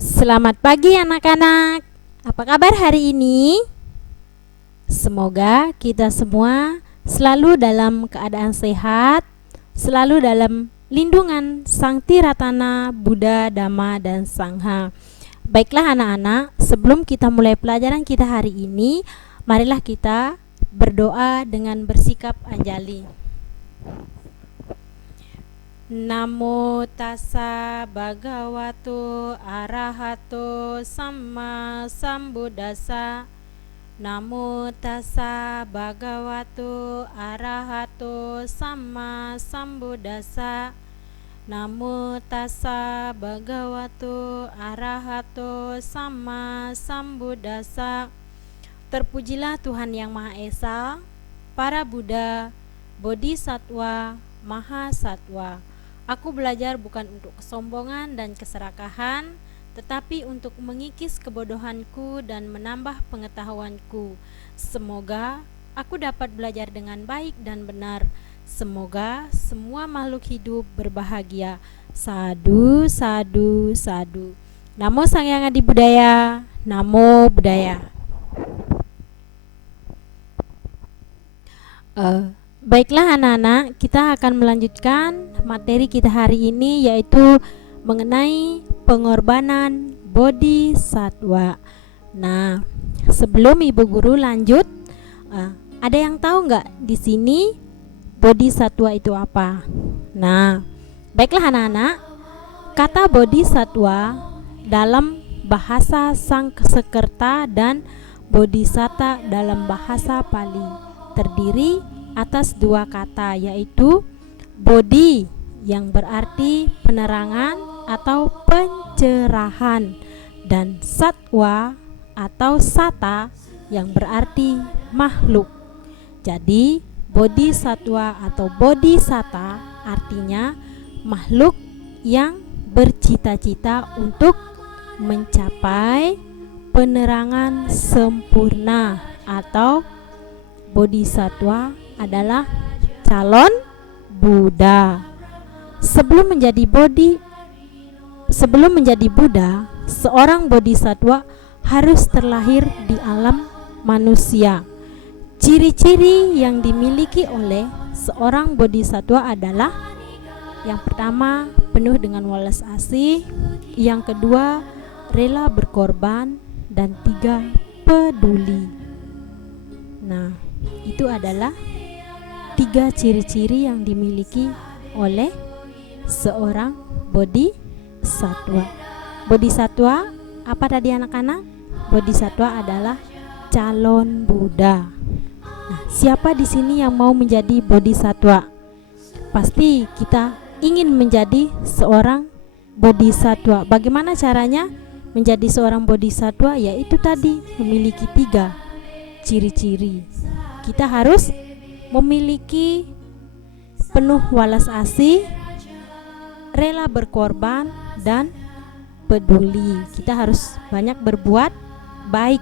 Selamat pagi anak-anak. Apa kabar hari ini? Semoga kita semua selalu dalam keadaan sehat, selalu dalam lindungan Sang Tiratana, Buddha, Dhamma, dan Sangha. Baiklah anak-anak, sebelum kita mulai pelajaran kita hari ini, marilah kita berdoa dengan bersikap anjali. Namo tassa bhagavato arahato samma sambuddhassa. Namo tassa bhagavato arahato samma sambuddhassa. Namo tassa bhagavato arahato samma sambuddhassa. Terpujilah Tuhan Yang Maha Esa, para Buddha, Bodhisattva, Mahasatwa. Aku belajar bukan untuk kesombongan dan keserakahan, tetapi untuk mengikis kebodohanku dan menambah pengetahuanku. Semoga aku dapat belajar dengan baik dan benar. Semoga semua makhluk hidup berbahagia. Sadu, sadu, sadu. Namo Sang Hyang Adi Budaya. Namo Buddhaya. Baiklah anak-anak, kita akan melanjutkan materi kita hari ini, yaitu mengenai pengorbanan bodhisattva. Nah, sebelum ibu guru lanjut, ada yang tahu nggak di sini bodhisattva itu apa? Nah, baiklah anak-anak, kata bodhisattva dalam bahasa Sanskerta dan bodhisatta dalam bahasa Pali terdiri atas dua kata, yaitu bodhi yang berarti penerangan atau pencerahan, dan sattva atau satta yang berarti makhluk. Jadi bodhisattva atau bodhisatta artinya makhluk yang bercita-cita untuk mencapai penerangan sempurna, atau bodhisattva adalah calon Buddha. Sebelum menjadi Buddha, seorang bodhisattva harus terlahir di alam manusia. Ciri-ciri yang dimiliki oleh seorang bodhisattva adalah: yang pertama, penuh dengan welas asih; yang kedua, rela berkorban; dan tiga, peduli. Nah, itu adalah tiga ciri-ciri yang dimiliki oleh seorang bodhisattva. Bodhisattva apa tadi anak-anak? Bodhisattva adalah calon Buddha. Nah, siapa di sini yang mau menjadi bodhisattva? Pasti kita ingin menjadi seorang bodhisattva. Bagaimana caranya menjadi seorang bodhisattva? Yaitu tadi, memiliki tiga ciri-ciri. Kita harus memiliki penuh welas asih, rela berkorban, dan peduli. Kita harus banyak berbuat baik,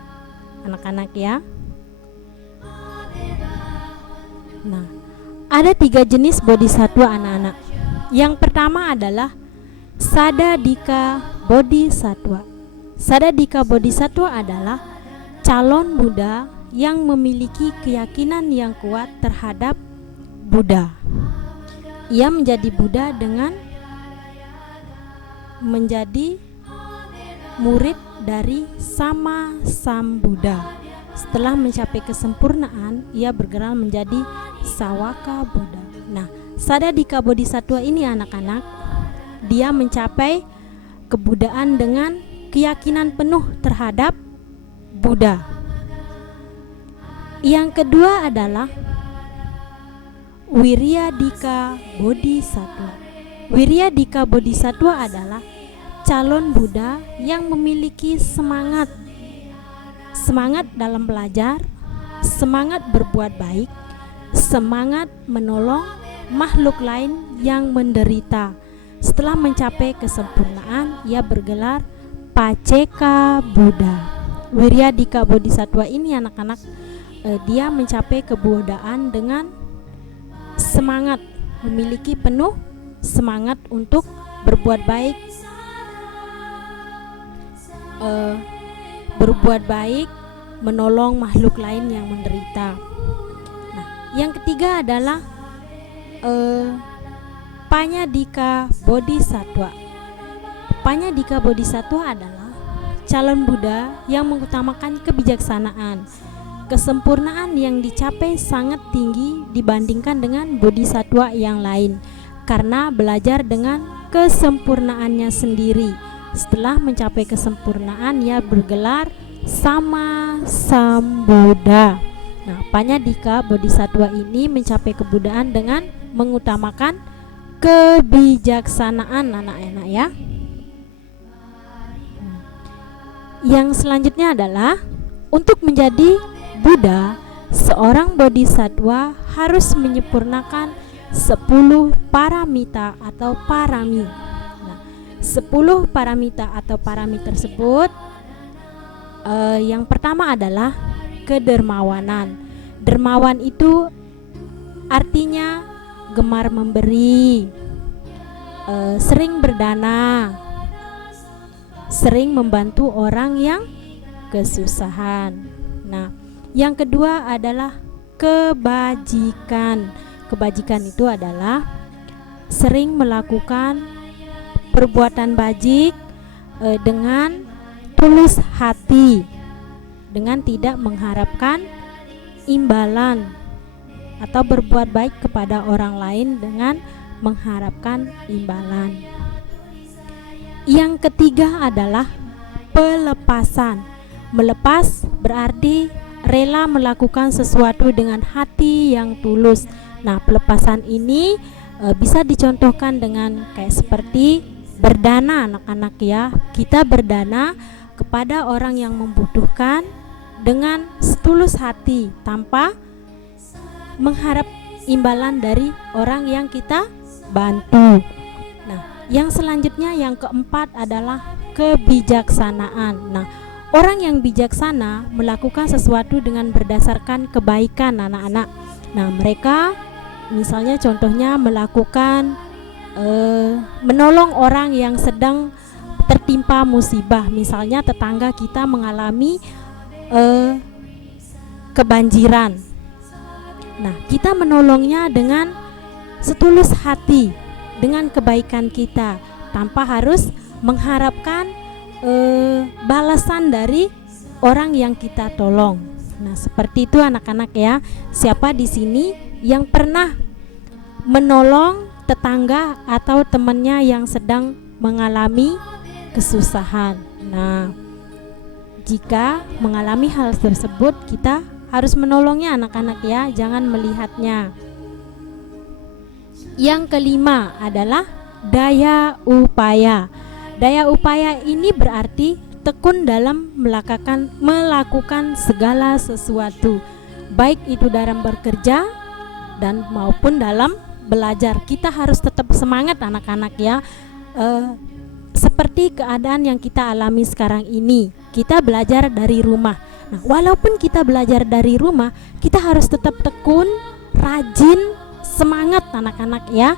anak-anak ya. Nah, ada tiga jenis bodhisattva anak-anak. Yang pertama adalah Saddadika Bodhisattva. Saddadika Bodhisattva adalah calon Buddha yang memiliki keyakinan yang kuat terhadap Buddha. Ia menjadi Buddha dengan menjadi murid dari Sama Sambuddha. Setelah mencapai kesempurnaan, ia bergerak menjadi Sawaka Buddha. Nah, Saddadika Bodhisattva ini anak-anak, dia mencapai kebudaan dengan keyakinan penuh terhadap Buddha. Yang kedua adalah Wiryadika Bodhisattva. Wiryadika Bodhisattva adalah calon Buddha yang memiliki semangat dalam belajar, semangat berbuat baik, semangat menolong makhluk lain yang menderita. Setelah mencapai kesempurnaan, ia bergelar Paceka Buddha. Wiryadika Bodhisattva ini anak-anak, dia mencapai kebudaan dengan semangat, memiliki penuh semangat untuk berbuat baik, berbuat baik, menolong makhluk lain yang menderita. Nah, yang ketiga adalah Panyadika Bodhisattva. Panyadika Bodhisattva adalah calon Buddha yang mengutamakan kebijaksanaan. Kesempurnaan yang dicapai sangat tinggi dibandingkan dengan bodhisattva yang lain karena belajar dengan kesempurnaannya sendiri. Setelah mencapai kesempurnaan, ia bergelar Sama Sambuddha. Nah, Panyadika Bodhisattva ini mencapai kebuddhaan dengan mengutamakan kebijaksanaan, anak-anak ya. Yang selanjutnya adalah untuk menjadi Buddha, seorang bodhisattva harus menyempurnakan 10 paramita atau parami. Nah, 10 paramita atau parami tersebut yang pertama adalah kedermawanan. Dermawan itu artinya gemar memberi, sering berdana, sering membantu orang yang kesusahan. Nah, yang kedua adalah kebajikan. Kebajikan itu adalah sering melakukan perbuatan bajik dengan tulus hati, dengan tidak mengharapkan imbalan, atau berbuat baik kepada orang lain dengan mengharapkan imbalan. Yang ketiga adalah pelepasan. Melepas berarti rela melakukan sesuatu dengan hati yang tulus. Nah, pelepasan ini bisa dicontohkan dengan kayak seperti berdana, anak-anak ya. Kita berdana kepada orang yang membutuhkan dengan setulus hati tanpa mengharap imbalan dari orang yang kita bantu. Nah, yang selanjutnya yang keempat adalah kebijaksanaan. Nah, orang yang bijaksana melakukan sesuatu dengan berdasarkan kebaikan, anak-anak. Nah, mereka misalnya contohnya melakukan menolong orang yang sedang tertimpa musibah. Misalnya tetangga kita mengalami kebanjiran. Nah, kita menolongnya dengan setulus hati, dengan kebaikan kita, tanpa harus mengharapkan balasan dari orang yang kita tolong. Nah, seperti itu anak-anak ya. Siapa di sini yang pernah menolong tetangga atau temannya yang sedang mengalami kesusahan? Nah, jika mengalami hal tersebut, kita harus menolongnya anak-anak ya, jangan melihatnya. Yang kelima adalah daya upaya. Daya upaya ini berarti tekun dalam melakukan segala sesuatu, baik itu dalam bekerja dan maupun dalam belajar. Kita harus tetap semangat anak-anak ya. Seperti keadaan yang kita alami sekarang ini, kita belajar dari rumah. Nah, walaupun kita belajar dari rumah, kita harus tetap tekun, rajin, semangat anak-anak ya.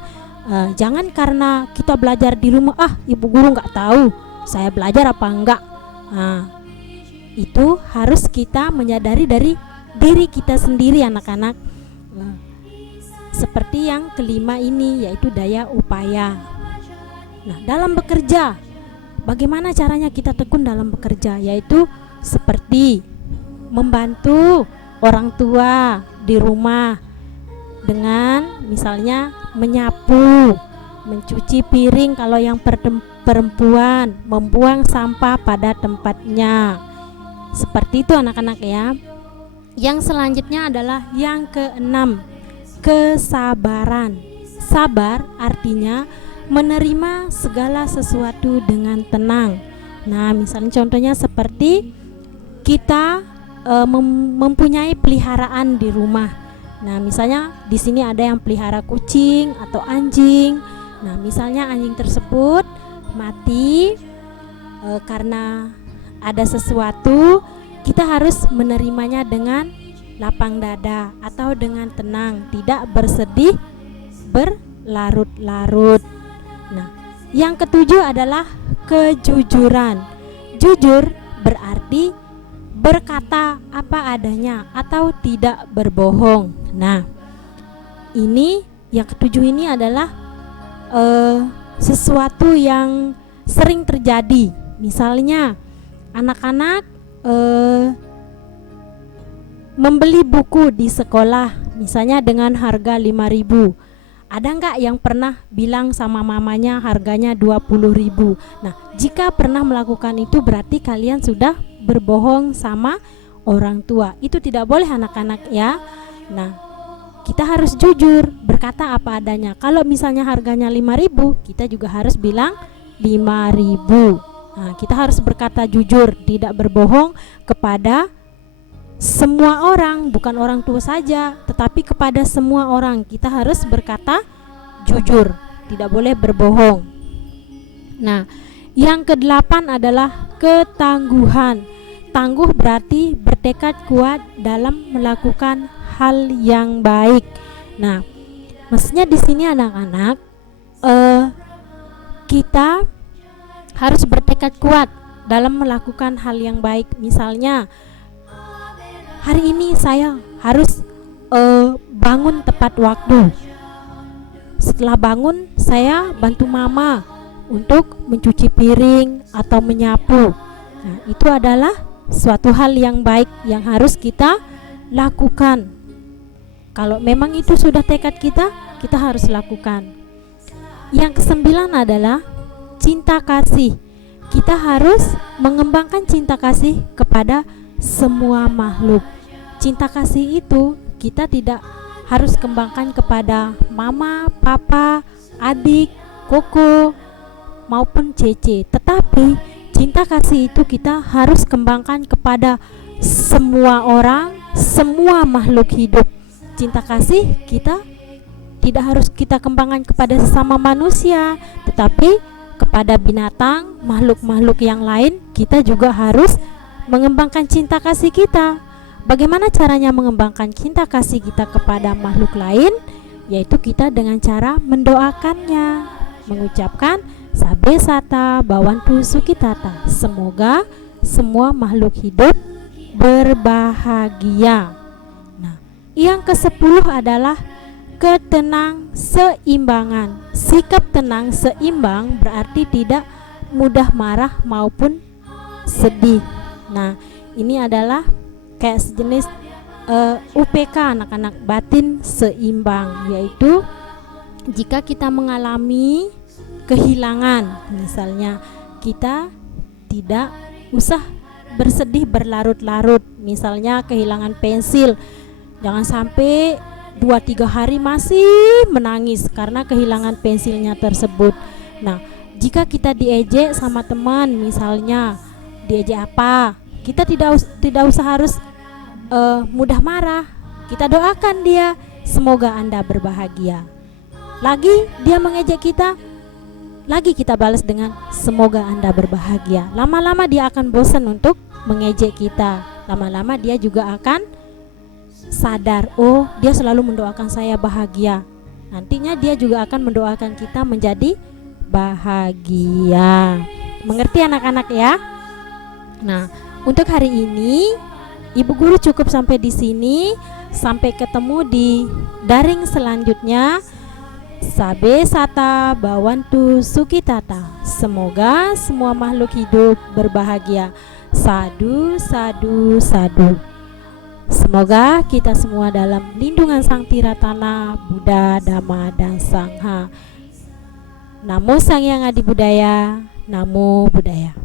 Jangan karena kita belajar di rumah, ibu guru nggak tahu saya belajar apa enggak. Itu harus kita menyadari dari diri kita sendiri anak-anak. Seperti yang kelima ini, yaitu daya upaya. Nah, dalam bekerja, bagaimana caranya kita tekun dalam bekerja? Yaitu seperti membantu orang tua di rumah dengan misalnya menyapu, mencuci piring kalau yang perempuan, membuang sampah pada tempatnya. Seperti itu anak-anak ya. Yang selanjutnya adalah yang keenam, kesabaran. Sabar artinya menerima segala sesuatu dengan tenang. Nah, misalnya contohnya seperti kita mempunyai peliharaan di rumah. Nah, misalnya di sini ada yang pelihara kucing atau anjing. Nah, misalnya anjing tersebut mati karena ada sesuatu, kita harus menerimanya dengan lapang dada atau dengan tenang, tidak bersedih berlarut-larut. Nah, yang ketujuh adalah kejujuran. Jujur berarti berkata apa adanya atau tidak berbohong. Nah, ini yang ketujuh ini adalah sesuatu yang sering terjadi. Misalnya anak-anak membeli buku di sekolah misalnya dengan harga 5.000. Ada nggak yang pernah bilang sama mamanya harganya 20.000? Nah, jika pernah melakukan itu berarti kalian sudah berbohong sama orang tua. Itu tidak boleh anak-anak ya. Nah, kita harus jujur, berkata apa adanya. Kalau misalnya harganya 5.000, kita juga harus bilang 5.000. Nah, kita harus berkata jujur, tidak berbohong kepada semua orang, bukan orang tua saja, tetapi kepada semua orang kita harus berkata jujur, tidak boleh berbohong. Nah, yang kedelapan adalah ketangguhan. Tangguh berarti bertekad kuat dalam melakukan hal yang baik. Nah, maksudnya di sini anak-anak, kita harus bertekad kuat dalam melakukan hal yang baik. Misalnya, hari ini saya harus bangun tepat waktu. Setelah bangun, saya bantu mama untuk mencuci piring atau menyapu. Nah, itu adalah suatu hal yang baik yang harus kita lakukan. Kalau memang itu sudah tekad kita harus lakukan. Yang kesembilan adalah cinta kasih. Kita harus mengembangkan cinta kasih kepada semua makhluk. Cinta kasih itu kita tidak harus kembangkan kepada mama, papa, adik, koko maupun cece, tetapi cinta kasih itu kita harus kembangkan kepada semua orang, semua makhluk hidup. Cinta kasih kita tidak harus kita kembangkan kepada sesama manusia, tetapi kepada binatang, makhluk-makhluk yang lain kita juga harus mengembangkan cinta kasih kita. Bagaimana caranya mengembangkan cinta kasih kita kepada makhluk lain? Yaitu kita dengan cara mendoakannya, mengucapkan Sabe Sata Bawantu Sukitata. Semoga semua makhluk hidup berbahagia. Nah, yang ke-10 adalah ketenang seimbangan. Sikap tenang seimbang berarti tidak mudah marah maupun sedih. Nah, ini adalah kayak sejenis UPK anak-anak, batin seimbang, yaitu jika kita mengalami kehilangan, misalnya kita tidak usah bersedih berlarut-larut. Misalnya kehilangan pensil, jangan sampai 2-3 hari masih menangis karena kehilangan pensilnya tersebut. Nah, jika kita diejek sama teman, misalnya diejek apa, kita tidak usah harus mudah marah. Kita doakan dia, semoga Anda berbahagia. Lagi dia mengejek kita, lagi kita balas dengan semoga Anda berbahagia. Lama-lama dia akan bosan untuk mengejek kita. Lama-lama dia juga akan sadar, oh dia selalu mendoakan saya bahagia. Nantinya dia juga akan mendoakan kita menjadi bahagia. Mengerti anak-anak ya? Nah, untuk hari ini Ibu Guru cukup sampai di sini. Sampai ketemu di daring selanjutnya. Sabe Sata Bawantu Sukitata. Semoga semua makhluk hidup berbahagia. Sadu, sadu, sadu. Semoga kita semua dalam lindungan Sang Tiratana, Buddha, Dhamma, dan Sangha. Namo Sang Hyang Adi Budaya. Namo Buddhaya.